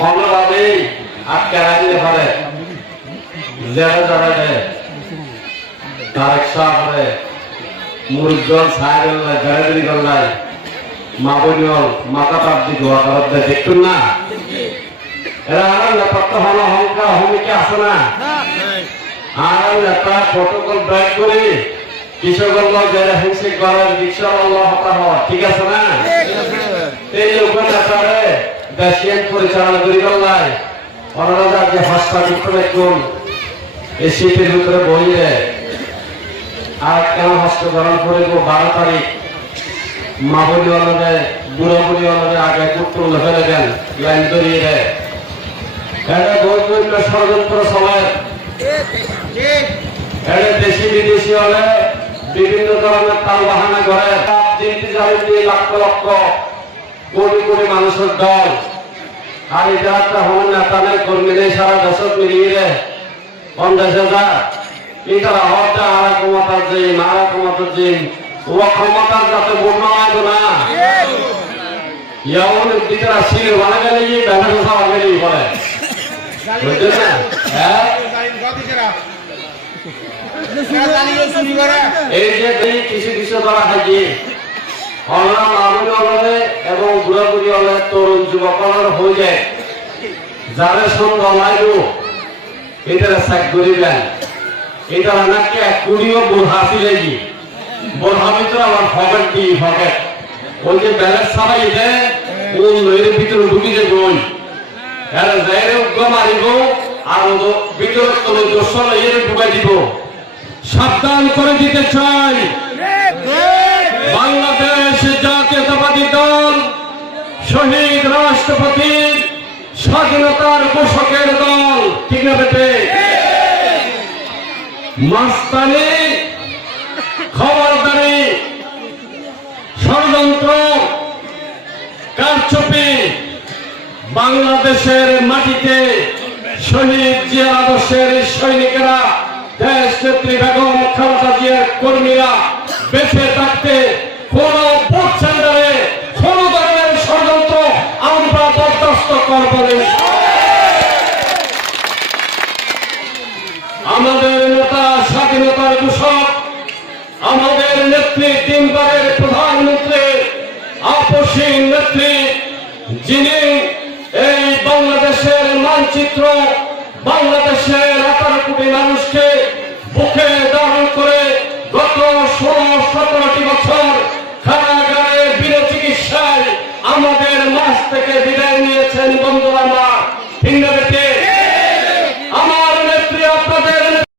কোনোভাবেই আটকে রাখতে পারে। জেলে জড়ালে তারেক মুরগল গাড়ি গল্লাই পাপ দিকে ওয়াকারত দেখুন না। এরা আর নেপথ্য হল অহংকার অহমিকা আছে না। আর নেতা প্রটোকল ব্রেক করে। কৃষকের যারা হিংসে করে রিক্সা আল্লাহ হতা হওয়া ঠিক আছে না? এই দেশিয়ান পরিচালনা করি গল্লাই ওনারা যে হাসপাতাল করে কোন এই শীতের ভিতরে বইলে আর কেন হস্তকরণ করিব বারো তারিখ মাহবুলি অলরে বুড়ো বুড়ি অলরে আগে কুটুল ফেলে দেন, লাইন ধরিয়ে দেয়। এটা বহুত বিভিন্ন ষড়যন্ত্র সময় এটা দেশি বিদেশি হলে বিভিন্ন ধরনের তাল বাহানা করে দিনটি যাবে দিয়ে লক্ষ লক্ষ কোটি কোটি মানুষের দল হল নেতা নেই, সারা দেশত মিলিয়ে পঞ্চাশ বলে বুঝতে না হ্যাঁ এই যে কিছু কিছু করা হয় যে অনলাইন মানুষ তরুণ হয়ে যায়। যারা সঙ্গ লাইলো এটা সাক করিবেন এটা নাকি এক কুড়িও কি বুড়হা ভিতরে আমার ফকেট দি ফকেট ওই যে ব্যালেন্স লইয়ের ভিতরে ঢুকি যে বই। এরা যাইরে উগ্র মারিব আর ও ভিতরে কোন দোষ লইয়ের ঢুকাই দিব। সাবধান করে দিতে চাই। বাংলাদেশ জাতীয়তাবাদী দল শহীদ রাষ্ট্রপতি স্বাধীনতার পোষকের দল, ঠিক না বেটে মাস্তানি, খবরদারি, ষড়যন্ত্র, কারচুপি বাংলাদেশের মাটিতে শহীদ জিয়া আদর্শের সৈনিকেরা, দেশ নেত্রী বেগম খালেদা জিয়ার কর্মীরা বেঁচে আমাদের নেত্রী প্রধানমন্ত্রী আপসীন নেত্রী, যিনি এই বাংলাদেশের মানচিত্র, বাংলাদেশের কোটি মানুষকে বুকে ধারণ করে গত ষোলো, সতেরোটি বছর কারাগারে বীর চিকিৎসায় আমাদের মাস থেকে বিদায় নিয়েছেন বন্ধুরা মা ইংরেজি